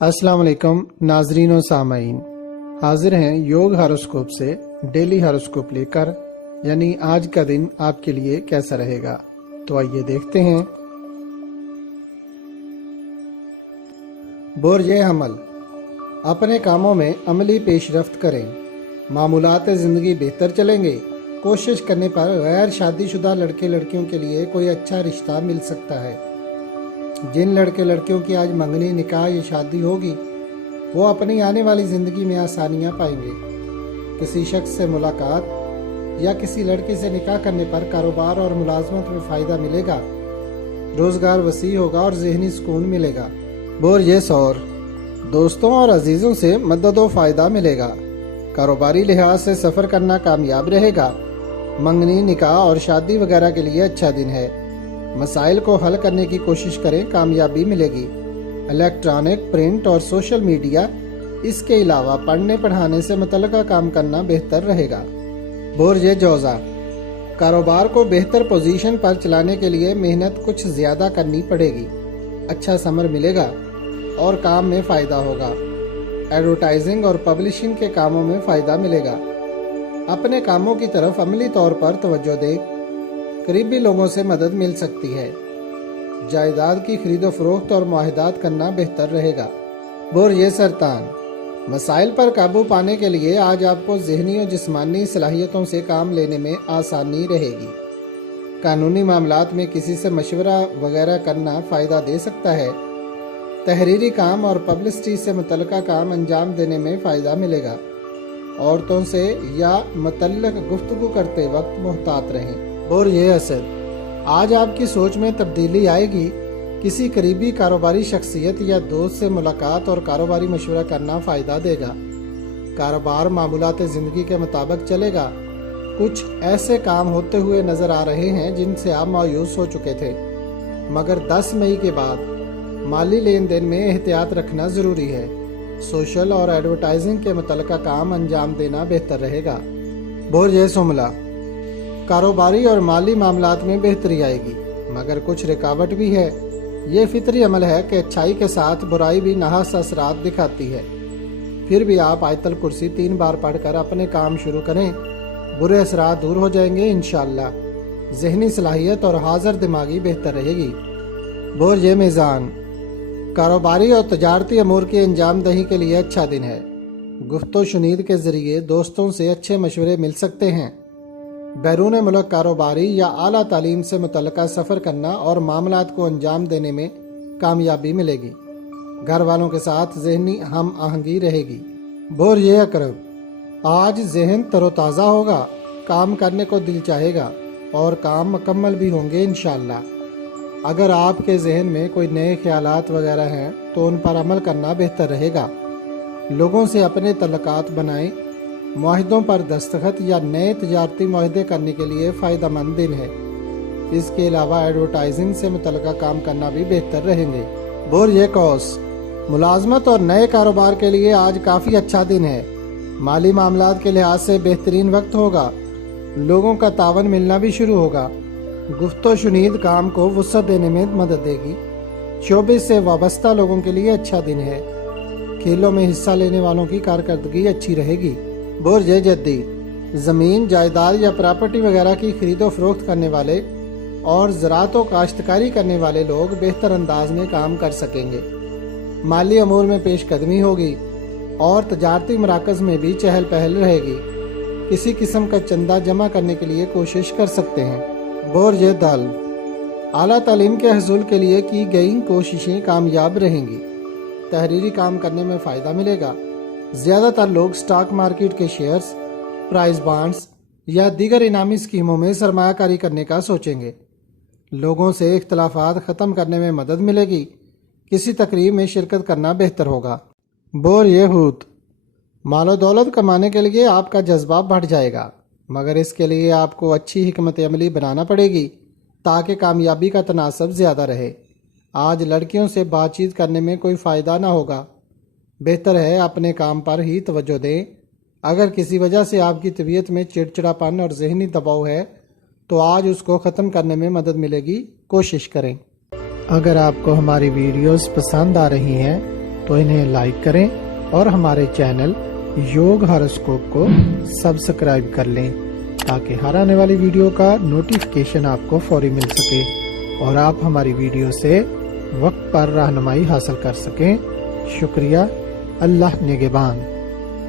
अस्सलाम वालेकुम नाजरीन और सामाईन, हाजिर हैं योग हॉरोस्कोप से डेली हॉरोस्कोप लेकर, यानी आज का दिन आपके लिए कैसा रहेगा। तो आइए देखते हैं। बुर्ज हमल, अपने कामों में अमली पेशरफ्त करें। मामूलात ज़िंदगी बेहतर चलेंगे। कोशिश करने पर गैर शादीशुदा लड़के लड़कियों के लिए कोई अच्छा रिश्ता मिल सकता है। जिन लड़के लड़कियों की आज मंगनी, निकाह या शादी होगी, वो अपनी आने वाली ज़िंदगी में आसानियां पाएंगे। किसी शख्स से मुलाकात या किसी लड़की से निकाह करने पर कारोबार और मुलाजमत में फ़ायदा मिलेगा। रोज़गार वसी होगा और ज़हनी सुकून मिलेगा। बुर्ज सौर, दोस्तों और अजीज़ों से मदद व फ़ायदा मिलेगा। कारोबारी लिहाज से सफ़र करना कामयाब रहेगा। मंगनी, निकाह और शादी वगैरह के लिए अच्छा दिन है। मसाइल को हल करने की कोशिश करें, कामयाबी मिलेगी। इलेक्ट्रॉनिक, प्रिंट और सोशल मीडिया, इसके अलावा पढ़ने पढ़ाने से मुतल्लिका काम करना बेहतर रहेगा। बुर्ज जौज़ा, कारोबार को बेहतर पोजीशन पर चलाने के लिए मेहनत कुछ ज़्यादा करनी पड़ेगी। अच्छा समर मिलेगा और काम में फ़ायदा होगा। एडवर्टाइजिंग और पब्लिशिंग के कामों में फ़ायदा मिलेगा। अपने कामों की तरफ अमली तौर पर तवज्जो दें। करीबी लोगों से मदद मिल सकती है। जायदाद की खरीदो फरोख्त और मुआहदात करना बेहतर रहेगा। बुर्ज सरतान, मसाइल पर काबू पाने के लिए आज आपको ज़हनी और जिस्मानी सलाहियतों से काम लेने में आसानी रहेगी। कानूनी मामलात में किसी से मशवरा वगैरह करना फ़ायदा दे सकता है। तहरीरी काम और पब्लिसिटी से मुतल्लिका काम अंजाम देने में फ़ायदा मिलेगा। औरतों से या मुतल्लिक गुफ्तगू करते वक्त मुहतात रहें। बुर्ज असद, आज आपकी सोच में तब्दीली आएगी। किसी करीबी कारोबारी शख्सियत या दोस्त से मुलाकात और कारोबारी मशवरा करना फ़ायदा देगा। कारोबार मामूलात ज़िंदगी के मुताबिक चलेगा। कुछ ऐसे काम होते हुए नज़र आ रहे हैं जिनसे आप मायूस हो चुके थे, मगर 10 मई के बाद माली लेन देन में एहतियात रखना ज़रूरी है। सोशल और एडवर्टाइजिंग के मुतल्लिका काम अंजाम देना बेहतर रहेगा। बुर्ज सुमला, कारोबारी और माली मामलात में बेहतरी आएगी, मगर कुछ रुकावट भी है। ये फितरी अमल है कि अच्छाई के साथ बुराई भी नहास असरात दिखाती है। फिर भी आप आयतल कुर्सी 3 बार पढ़कर अपने काम शुरू करें, बुरे असरात दूर हो जाएंगे इंशाअल्लाह। ज़हनी सलाहियत और हाज़िर दिमागी बेहतर रहेगी। बुर्ज मीज़ान, कारोबारी और तजारती अमूर की अंजाम दही के लिए अच्छा दिन है। गुफ्तो शुनीद के ज़रिए दोस्तों से अच्छे मशवरे मिल सकते हैं। बैरून मुल्क कारोबारी या आला तालीम से मुतल्लिका सफ़र करना और मामलात को अंजाम देने में कामयाबी मिलेगी। घर वालों के साथ ज़हनी हम आहंगी रहेगी। बुर्ज अकरब, आज जहन तरोताज़ा होगा। काम करने को दिल चाहेगा और काम मुकम्मल भी होंगे इंशाअल्लाह। अगर आपके जहन में कोई नए ख्यालात वगैरह हैं तो उन पर अमल करना बेहतर रहेगा। लोगों से अपने तल्लुकात बनाएं। मुआहिदों पर दस्तखत या नए तजारती मुआहिदे करने के लिए फ़ायदेमंद दिन है। इसके अलावा एडवर्टाइजिंग से मुतल्लिका काम करना भी बेहतर रहेंगे। बुर्ज कौस, मुलाजमत और नए कारोबार के लिए आज काफ़ी अच्छा दिन है। माली मामलात के लिहाज से बेहतरीन वक्त होगा। लोगों का तावन मिलना भी शुरू होगा। गुफ्तो शुनीद काम को वुसअत देने में मदद देगी। शोबे से वाबस्ता लोगों के लिए अच्छा दिन है। खेलों में हिस्सा लेने वालों की कारकर्दगी अच्छी रहेगी। बुर्ज जद्दी, ज़मीन, जायदाद या प्रॉपर्टी वगैरह की खरीदो फरोख्त करने वाले और ज़राअत व काश्तकारी करने वाले लोग बेहतर अंदाज में काम कर सकेंगे। माली अमूर में पेशकदमी होगी और तजारती मराकज़ में भी चहल पहल रहेगी। किसी किस्म का चंदा जमा करने के लिए कोशिश कर सकते हैं। बुर्ज दाल, आला तालीम के हसूल के लिए की गई कोशिशें कामयाब रहेंगी। तहरीरी काम करने में फ़ायदा मिलेगा। ज़्यादातर लोग स्टॉक मार्केट के शेयर्स, प्राइज बॉन्ड्स या दीगर इनामी स्कीमों में सरमायाकारी करने का सोचेंगे। लोगों से इख्तलाफात ख़त्म करने में मदद मिलेगी। किसी तकरीब में शिरकत करना बेहतर होगा। बुर्ज हूत, मालो दौलत कमाने के लिए आपका जज्बा बढ़ जाएगा, मगर इसके लिए आपको अच्छी हिकमत अमली बनाना पड़ेगी ताकि कामयाबी का तनासब ज़्यादा रहे। आज लड़कियों से बातचीत करने में कोई फ़ायदा ना होगा। बेहतर है अपने काम पर ही तवज्जो दें। अगर किसी वजह से आपकी तबीयत में चिड़चिड़ापन और जहनी दबाव है तो आज उसको ख़त्म करने में मदद मिलेगी। कोशिश करें। अगर आपको हमारी वीडियोस पसंद आ रही हैं تو انہیں لائک کریں اور ہمارے چینل یوگ ہاروسکوپ کو سبسکرائب کر لیں تاکہ ہر آنے والی ویڈیو کا نوٹیفیکیشن آپ کو فوری مل سکے اور آپ ہماری ویڈیو سے وقت پر رہنمائی حاصل کر سکیں۔ شکریہ۔ اللہ نگہبان۔